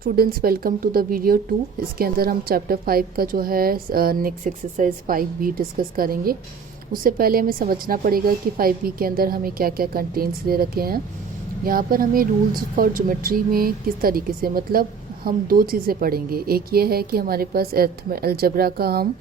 Students welcome to the video 2। इसके अंदर हम चैप्टर 5 का जो है नेक्स्ट एक्सरसाइज 5B डिस्कस करेंगे। उससे पहले हमें समझना पड़ेगा कि 5B के अंदर हमें क्या क्या कंटेंट्स दे रखे हैं। यहाँ पर हमें रूल्स फॉर ज्योमेट्री में किस तरीके से, मतलब हम दो चीज़ें पढ़ेंगे। एक ये है कि हमारे पास अलजेब्रा का हम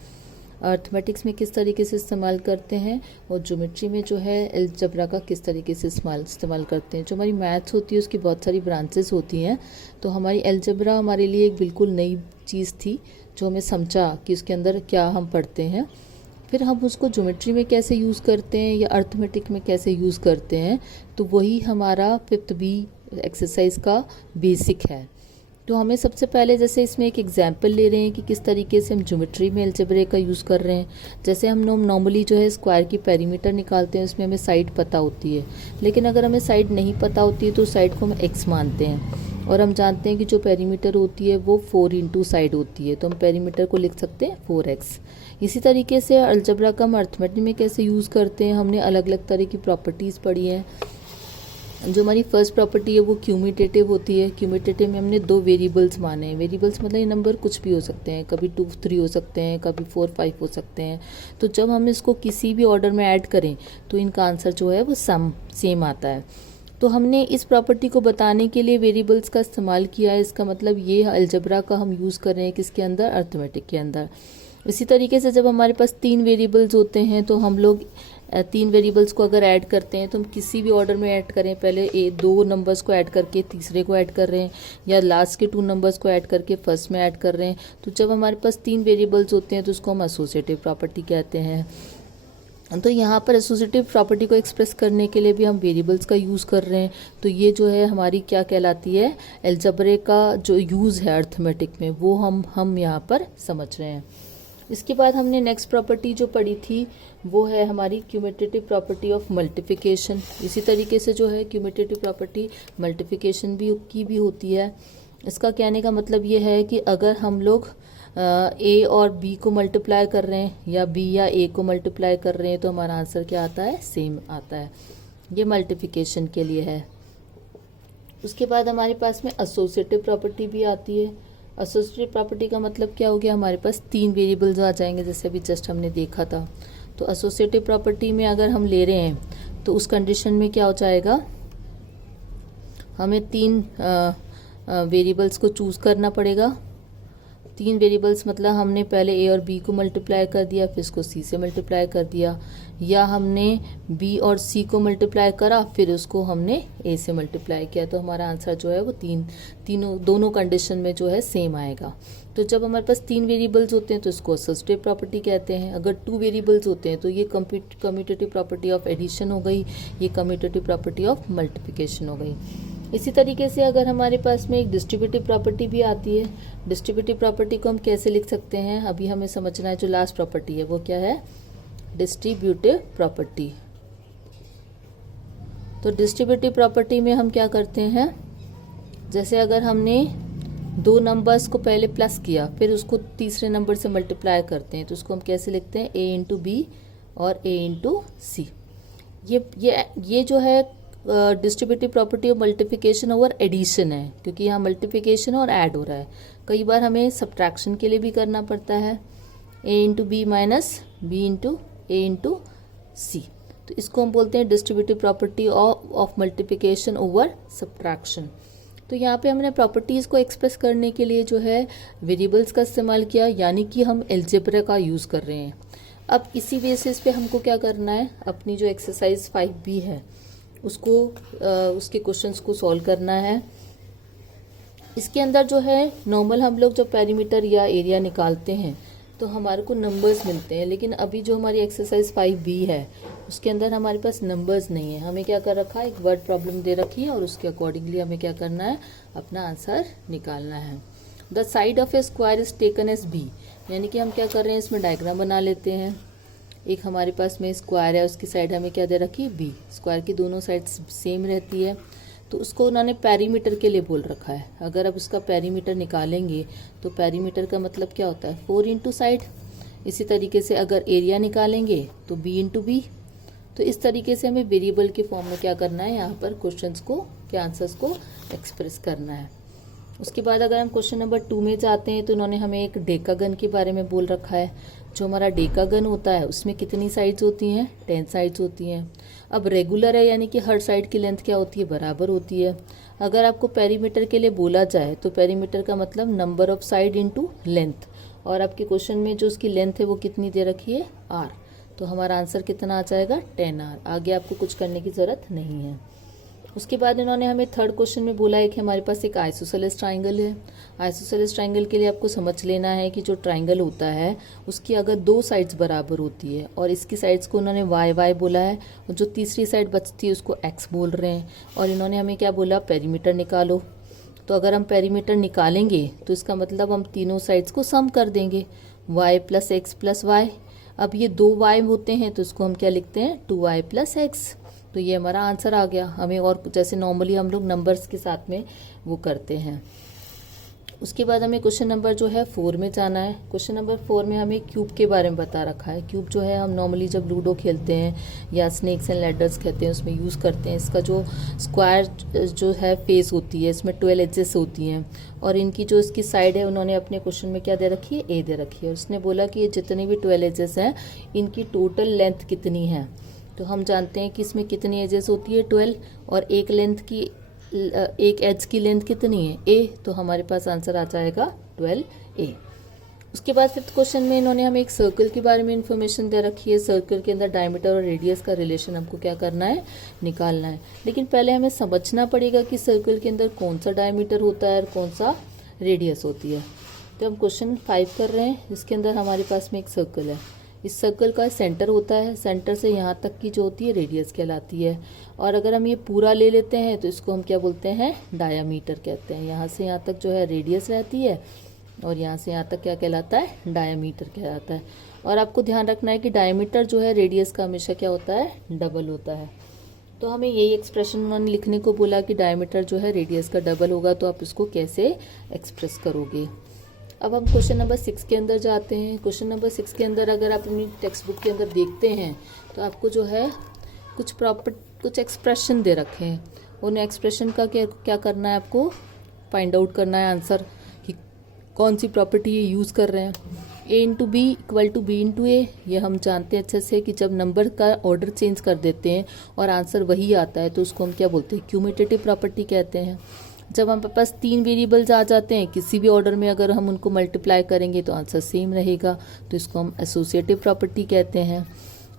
अर्थमेटिक्स में किस तरीके से इस्तेमाल करते हैं, और ज्योमेट्री में जो है अलजेब्रा का किस तरीके से इस्तेमाल करते हैं। जो हमारी मैथ्स होती है उसकी बहुत सारी ब्रांचेस होती हैं, तो हमारी अलजेब्रा हमारे लिए एक बिल्कुल नई चीज़ थी जो हमें समझा कि उसके अंदर क्या हम पढ़ते हैं, फिर हम उसको ज्योमेट्री में कैसे यूज़ करते हैं या अर्थमेटिक में कैसे यूज़ करते हैं। तो वही हमारा 5B एक्सरसाइज का बेसिक है। तो हमें सबसे पहले जैसे इसमें एक एग्जांपल ले रहे हैं कि किस तरीके से हम ज्योमेट्री में अलजेब्रा का यूज़ कर रहे हैं। जैसे हम नॉर्मली जो है स्क्वायर की पेरीमीटर निकालते हैं, उसमें हमें साइड पता होती है, लेकिन अगर हमें साइड नहीं पता होती है तो साइड को हम एक्स मानते हैं, और हम जानते हैं कि जो पेरीमीटर होती है वो 4 इंटू साइड होती है, तो हम पेरीमीटर को लिख सकते हैं 4x। इसी तरीके से अलजेब्रा का हम अर्थमेटिक में कैसे यूज़ करते हैं, हमने अलग अलग तरह की प्रॉपर्टीज़ पढ़ी हैं। जो हमारी फर्स्ट प्रॉपर्टी है वो क्यूमिटेटिव होती है। क्यूमिटेटिव में हमने दो वेरिएबल्स माने हैं। वेरिएबल्स मतलब ये नंबर कुछ भी हो सकते हैं, कभी 2 3 हो सकते हैं, कभी 4 5 हो सकते हैं। तो जब हम इसको किसी भी ऑर्डर में ऐड करें तो इनका आंसर जो है वो सेम आता है। तो हमने इस प्रॉपर्टी को बताने के लिए वेरिएबल्स का इस्तेमाल किया है। इसका मतलब ये अलजेब्रा का हम यूज़ कर रहे हैं किसके अंदर, अर्थमेटिक के अंदर। इसी तरीके से जब हमारे पास 3 वेरिएबल्स होते हैं तो हम लोग 3 वेरिएबल्स को अगर ऐड करते हैं तो हम किसी भी ऑर्डर में ऐड करें, पहले 2 नंबर्स को ऐड करके तीसरे को ऐड कर रहे हैं, या लास्ट के 2 नंबर्स को ऐड करके फर्स्ट में ऐड कर रहे हैं। तो जब हमारे पास 3 वेरिएबल्स होते हैं तो उसको हम एसोसिएटिव प्रॉपर्टी कहते हैं। तो यहाँ पर एसोसिएटिव प्रॉपर्टी को एक्सप्रेस करने के लिए भी हम वेरिएबल्स का यूज़ कर रहे हैं। तो ये जो है हमारी क्या कहलाती है, अलजेब्रा का जो यूज़ है अर्थमेटिक में, वो हम यहाँ पर समझ रहे हैं। इसके बाद हमने नेक्स्ट प्रॉपर्टी जो पढ़ी थी वो है हमारी क्यूमिटेटिव प्रॉपर्टी ऑफ मल्टीप्लिकेशन। इसी तरीके से जो है क्यूमिटेटिव प्रॉपर्टी मल्टीप्लिकेशन भी होती है। इसका कहने का मतलब ये है कि अगर हम लोग ए और बी को मल्टीप्लाई कर रहे हैं या बी या ए को मल्टीप्लाई कर रहे हैं तो हमारा आंसर क्या आता है, सेम आता है। ये मल्टीप्लिकेशन के लिए है। उसके बाद हमारे पास में एसोसिएटिव प्रॉपर्टी भी आती है। एसोसिएटिव प्रॉपर्टी का मतलब क्या हो गया, हमारे पास 3 वेरिएबल्स आ जाएंगे जैसे अभी जस्ट हमने देखा था। तो एसोसिएटिव प्रॉपर्टी में अगर हम ले रहे हैं तो उस कंडीशन में क्या हो जाएगा, हमें 3 वेरिएबल्स को चूज़ करना पड़ेगा। 3 वेरिएबल्स मतलब हमने पहले ए और बी को मल्टीप्लाई कर दिया, फिर इसको सी से मल्टीप्लाई कर दिया, या हमने बी और सी को मल्टीप्लाई करा फिर उसको हमने ए से मल्टीप्लाई किया। तो हमारा आंसर जो है वो दोनों कंडीशन में जो है सेम आएगा। तो जब हमारे पास 3 वेरिएबल्स होते हैं तो इसको एसोसिएटिव प्रॉपर्टी कहते हैं। अगर 2 वेरिएबल्स होते हैं तो ये कम्यूटेटिव प्रॉपर्टी ऑफ एडिशन हो गई, ये कम्यूटेटिव प्रॉपर्टी ऑफ मल्टीप्लिकेशन हो गई। इसी तरीके से अगर हमारे पास में एक डिस्ट्रीब्यूटिव प्रॉपर्टी भी आती है। डिस्ट्रीब्यूटिव प्रॉपर्टी को हम कैसे लिख सकते हैं, अभी हमें समझना है। जो लास्ट प्रॉपर्टी है वो क्या है, डिस्ट्रीब्यूटिव प्रॉपर्टी। तो डिस्ट्रीब्यूटिव प्रॉपर्टी में हम क्या करते हैं, जैसे अगर हमने 2 नंबर्स को पहले प्लस किया फिर उसको तीसरे नंबर से मल्टीप्लाई करते हैं तो उसको हम कैसे लिखते हैं, ए इंटू बी और ए इंटू सी। ये जो है distributive property of multiplication over addition है, क्योंकि यहाँ मल्टीप्लिकेशन और ऐड हो रहा है। कई बार हमें सब्ट्रैक्शन के लिए भी करना पड़ता है, A into B minus B into A into C. तो इसको हम बोलते हैं distributive property of multiplication over subtraction. तो यहाँ पे हमने प्रॉपर्टीज़ को एक्सप्रेस करने के लिए जो है वेरिएबल्स का इस्तेमाल किया, यानी कि हम अलजेब्रा का यूज़ कर रहे हैं। अब इसी बेसिस पे हमको क्या करना है, अपनी जो एक्सरसाइज 5B है उसको उसके क्वेश्चंस को सॉल्व करना है। इसके अंदर जो है नॉर्मल हम लोग जब पेरीमीटर या एरिया निकालते हैं तो हमारे को नंबर्स मिलते हैं, लेकिन अभी जो हमारी एक्सरसाइज 5B है उसके अंदर हमारे पास नंबर्स नहीं है। हमें क्या कर रखा है, एक वर्ड प्रॉब्लम दे रखी है और उसके अकॉर्डिंगली हमें क्या करना है, अपना आंसर निकालना है। The side of a square is taken as B, यानी कि हम क्या कर रहे हैं, इसमें डायग्राम बना लेते हैं। एक हमारे पास में स्क्वायर है, उसकी साइड हमें क्या दे रखी है, बी। स्क्वायर की दोनों साइड सेम रहती है, तो उसको उन्होंने पेरीमीटर के लिए बोल रखा है। अगर अब उसका पेरीमीटर निकालेंगे तो पेरीमीटर का मतलब क्या होता है, 4 इंटू साइड। इसी तरीके से अगर एरिया निकालेंगे तो बी इंटू बी। तो इस तरीके से हमें वेरिएबल के फॉर्म में क्या करना है, यहाँ पर क्वेश्चंस को के आंसर्स को एक्सप्रेस करना है। उसके बाद अगर हम क्वेश्चन नंबर 2 में जाते हैं तो उन्होंने हमें एक डेकागन के बारे में बोल रखा है। जो हमारा डेकागन होता है उसमें कितनी साइड्स होती हैं, 10 साइड्स होती हैं। अब रेगुलर है यानी कि हर साइड की लेंथ क्या होती है, बराबर होती है। अगर आपको पेरीमीटर के लिए बोला जाए तो पेरीमीटर का मतलब number of side into length, और आपके क्वेश्चन में जो उसकी लेंथ है वो कितनी दे रखी है, r, तो हमारा आंसर कितना आ जाएगा 10r। आगे आपको कुछ करने की ज़रूरत नहीं है। उसके बाद इन्होंने हमें थर्ड क्वेश्चन में बोला है कि हमारे पास एक आइसोसेलेस ट्राइंगल है। आइसोसेलेस ट्राइंगल के लिए आपको समझ लेना है कि जो ट्राइंगल होता है उसकी अगर 2 साइड्स बराबर होती है और इसकी साइड्स को उन्होंने वाई वाई बोला है और जो तीसरी साइड बचती है उसको एक्स बोल रहे हैं, और इन्होंने हमें क्या बोला, पेरीमीटर निकालो। तो अगर हम पेरीमीटर निकालेंगे तो इसका मतलब हम तीनों साइड्स को सम कर देंगे, y plus x plus y. अब ये 2y होते हैं तो इसको हम क्या लिखते हैं, 2y प्लस एक्स। तो ये हमारा आंसर आ गया। हमें और जैसे नॉर्मली हम लोग नंबर्स के साथ में वो करते हैं। उसके बाद हमें क्वेश्चन नंबर जो है 4 में जाना है। क्वेश्चन नंबर 4 में हमें क्यूब के बारे में बता रखा है। क्यूब जो है हम नॉर्मली जब लूडो खेलते हैं या स्नेक्स एंड लैडर्स कहते हैं उसमें यूज़ करते हैं। इसका जो स्क्वायर जो है फेस होती है, इसमें 12 एजेस होती हैं और इनकी जो इसकी साइड है उन्होंने अपने क्वेश्चन में क्या दे रखी है, ए दे रखी है। और उसने बोला कि ये जितनी भी 12 एजेस हैं इनकी टोटल लेंथ कितनी है। तो हम जानते हैं कि इसमें कितनी एजेस होती है, 12, और एक लेंथ की एक एज की लेंथ कितनी है, ए, तो हमारे पास आंसर आ जाएगा 12a। उसके बाद फिफ्थ क्वेश्चन में इन्होंने हमें एक सर्कल के बारे में इंफॉर्मेशन दे रखी है। सर्कल के अंदर डायमीटर और रेडियस का रिलेशन हमको क्या करना है, निकालना है। लेकिन पहले हमें समझना पड़ेगा कि सर्कल के अंदर कौन सा डायमीटर होता है और कौन सा रेडियस होती है। तो हम क्वेश्चन 5 कर रहे हैं, इसके अंदर हमारे पास में एक सर्कल है। इस सर्कल का सेंटर होता है, सेंटर से यहाँ तक की जो होती है रेडियस कहलाती है। और अगर हम ये पूरा ले लेते हैं तो इसको हम क्या बोलते हैं, डायामीटर कहते हैं। यहाँ से यहाँ तक जो है रेडियस रहती है और यहाँ से यहाँ तक क्या कहलाता है, डायामीटर कहलाता है। और आपको ध्यान रखना है कि डायामीटर जो है रेडियस का हमेशा क्या होता है, डबल होता है। तो हमें यही एक्सप्रेशन उन्होंने लिखने को बोला कि डायमीटर जो है रेडियस का डबल होगा, तो आप इसको कैसे एक्सप्रेस करोगे। अब हम क्वेश्चन नंबर 6 के अंदर जाते हैं। क्वेश्चन नंबर 6 के अंदर अगर आप अपनी टेक्स्ट बुक के अंदर देखते हैं तो आपको जो है कुछ एक्सप्रेशन दे रखे हैं। उन एक्सप्रेशन का क्या करना है, आपको फाइंड आउट करना है आंसर कि कौन सी प्रॉपर्टी ये यूज़ कर रहे हैं। a into B equal to B into A, ये हम जानते हैं अच्छे से कि जब नंबर का ऑर्डर चेंज कर देते हैं और आंसर वही आता है तो उसको हम क्या बोलते हैं, क्यूमुलेटिव प्रॉपर्टी कहते हैं। जब हमारे पास 3 वेरिएबल्स आ जाते हैं किसी भी ऑर्डर में, अगर हम उनको मल्टीप्लाई करेंगे तो आंसर सेम रहेगा, तो इसको हम एसोसिएटिव प्रॉपर्टी कहते हैं।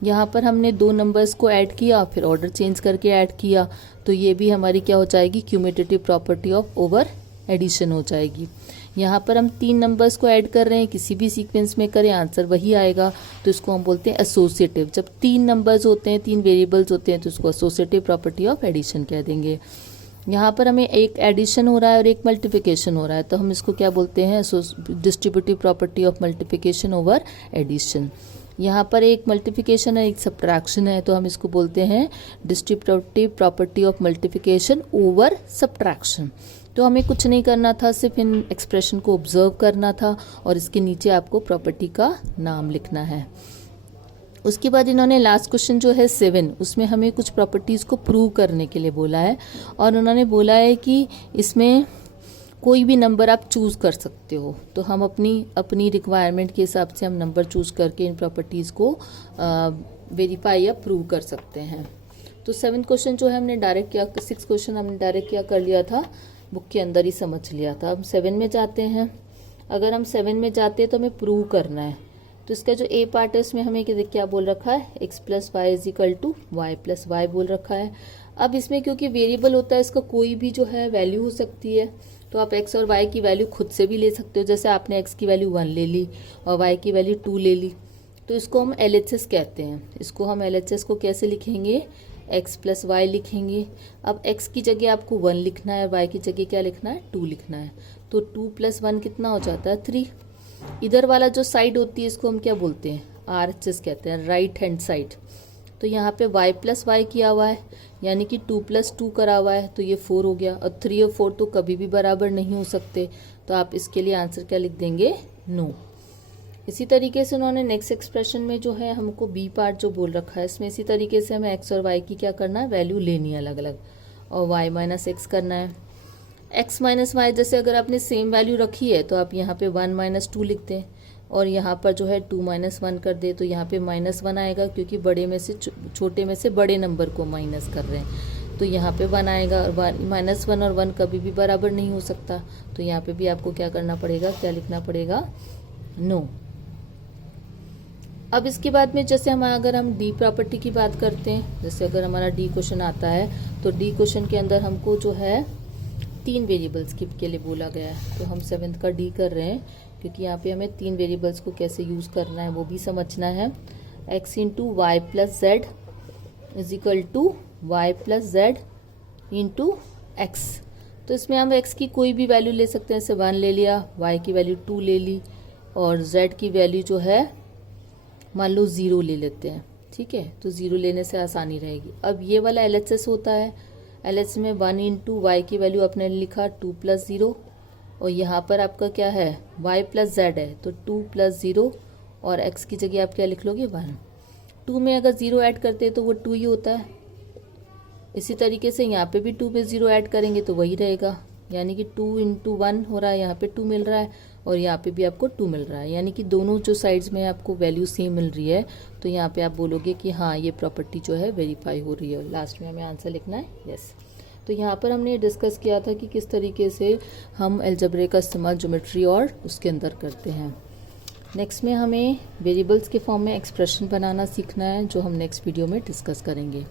यहाँ पर हमने 2 नंबर्स को ऐड किया, फिर ऑर्डर चेंज करके ऐड किया, तो ये भी हमारी क्या हो जाएगी, cumulative property of over addition हो जाएगी। यहाँ पर हम 3 नंबर्स को ऐड कर रहे हैं, किसी भी सीक्वेंस में करें आंसर वही आएगा, तो इसको हम बोलते हैं एसोसिएटिव। जब 3 नंबर्स होते हैं, 3 वेरिएबल्स होते हैं, तो इसको एसोसिएटिव प्रॉपर्टी ऑफ एडिशन कह देंगे। यहाँ पर हमें एक एडिशन हो रहा है और एक मल्टीप्लिकेशन हो रहा है, तो हम इसको क्या बोलते हैं, distributive property of multiplication over addition. यहाँ पर एक मल्टीप्लिकेशन है, एक सब्ट्रैक्शन है, तो हम इसको बोलते हैं distributive property of multiplication over subtraction. तो हमें कुछ नहीं करना था, सिर्फ इन एक्सप्रेशन को ऑब्जर्व करना था और इसके नीचे आपको प्रॉपर्टी का नाम लिखना है। उसके बाद इन्होंने लास्ट क्वेश्चन जो है 7, उसमें हमें कुछ प्रॉपर्टीज़ को प्रूव करने के लिए बोला है और उन्होंने बोला है कि इसमें कोई भी नंबर आप चूज़ कर सकते हो। तो हम अपनी रिक्वायरमेंट के हिसाब से हम नंबर चूज़ करके इन प्रॉपर्टीज़ को वेरीफाई या प्रूव कर सकते हैं। तो 7 क्वेश्चन जो है हमने डायरेक्ट किया, 6 क्वेश्चन हमने डायरेक्ट क्या कर लिया था, बुक के अंदर ही समझ लिया था। हम 7 में जाते हैं। अगर हम 7 में जाते हैं तो हमें प्रूव करना है। तो इसका जो ए पार्ट है उसमें हमें क्या बोल रखा है, x plus y is equal to y plus y बोल रखा है। अब इसमें क्योंकि वेरिएबल होता है, इसका कोई भी जो है वैल्यू हो सकती है, तो आप x और y की वैल्यू खुद से भी ले सकते हो। जैसे आपने x की वैल्यू 1 ले ली और y की वैल्यू 2 ले ली, तो इसको हम LHS कहते हैं। इसको हम LHS को कैसे लिखेंगे, x प्लस वाई लिखेंगे। अब x की जगह आपको 1 लिखना है और y की जगह क्या लिखना है, 2 लिखना है। तो 2 प्लस 1 कितना हो जाता है, 3। इधर वाला जो साइड होती है इसको हम क्या बोलते हैं, RHS कहते हैं, राइट हैंड साइड। तो यहाँ पे y प्लस वाई किया हुआ है, यानी कि 2 प्लस 2 करा हुआ है, तो ये 4 हो गया। और 3 और 4 तो कभी भी बराबर नहीं हो सकते, तो आप इसके लिए आंसर क्या लिख देंगे, नो। इसी तरीके से उन्होंने नेक्स्ट एक्सप्रेशन में जो है हमको बी पार्ट जो बोल रखा है, इसमें इसी तरीके से हमें x और y की क्या करना है, वैल्यू लेनी है अलग अलग, और y माइनस एक्स करना है। x माइनस वाई, जैसे अगर आपने सेम वैल्यू रखी है तो आप यहाँ पे 1 माइनस 2 लिखते हैं और यहाँ पर जो है 2 माइनस 1 कर दे तो यहाँ पे -1 आएगा, क्योंकि बड़े में से छोटे में से बड़े नंबर को माइनस कर रहे हैं तो यहाँ पे 1 आएगा। और -1 और 1 कभी भी बराबर नहीं हो सकता, तो यहाँ पे भी आपको क्या करना पड़ेगा, क्या लिखना पड़ेगा, नो। अब इसके बाद में जैसे अगर हम डी प्रॉपर्टी की बात करते हैं, जैसे अगर हमारा डी क्वेश्चन आता है तो डी क्वेश्चन के अंदर हमको जो है 3 वेरिएबल्स के लिए बोला गया है, तो हम 7th का डी कर रहे हैं क्योंकि यहाँ पे हमें 3 वेरिएबल्स को कैसे यूज़ करना है वो भी समझना है। x into y plus z is equal to y plus z into x. तो इसमें हम x की कोई भी वैल्यू ले सकते हैं, जैसे 1 ले लिया, y की वैल्यू 2 ले ली और z की वैल्यू जो है मान लो 0 ले लेते हैं, ठीक है, तो 0 लेने से आसानी रहेगी। अब ये वाला LHS होता है, LHS में 1 इंटू वाई की वैल्यू आपने लिखा 2 प्लस 0 और यहाँ पर आपका क्या है, y प्लस जेड है तो 2 प्लस 0 और x की जगह आप क्या लिख लोगे, 1। 2 में अगर 0 ऐड करते हैं तो वो 2 ही होता है। इसी तरीके से यहाँ पे भी 2 पे 0 ऐड करेंगे तो वही रहेगा, यानी कि 2 इंटू 1 हो रहा है, यहाँ पे 2 मिल रहा है और यहाँ पे भी आपको 2 मिल रहा है, यानी कि दोनों जो साइड्स में आपको वैल्यू सेम मिल रही है तो यहाँ पे आप बोलोगे कि हाँ ये प्रॉपर्टी जो है वेरीफाई हो रही है। लास्ट में हमें आंसर लिखना है यस। तो यहाँ पर हमने डिस्कस किया था कि किस तरीके से हम अलजेब्रे का इस्तेमाल ज्योमेट्री और उसके अंदर करते हैं। नेक्स्ट में हमें वेरिएबल्स के फॉर्म में एक्सप्रेशन बनाना सीखना है, जो हम नेक्स्ट वीडियो में डिस्कस करेंगे।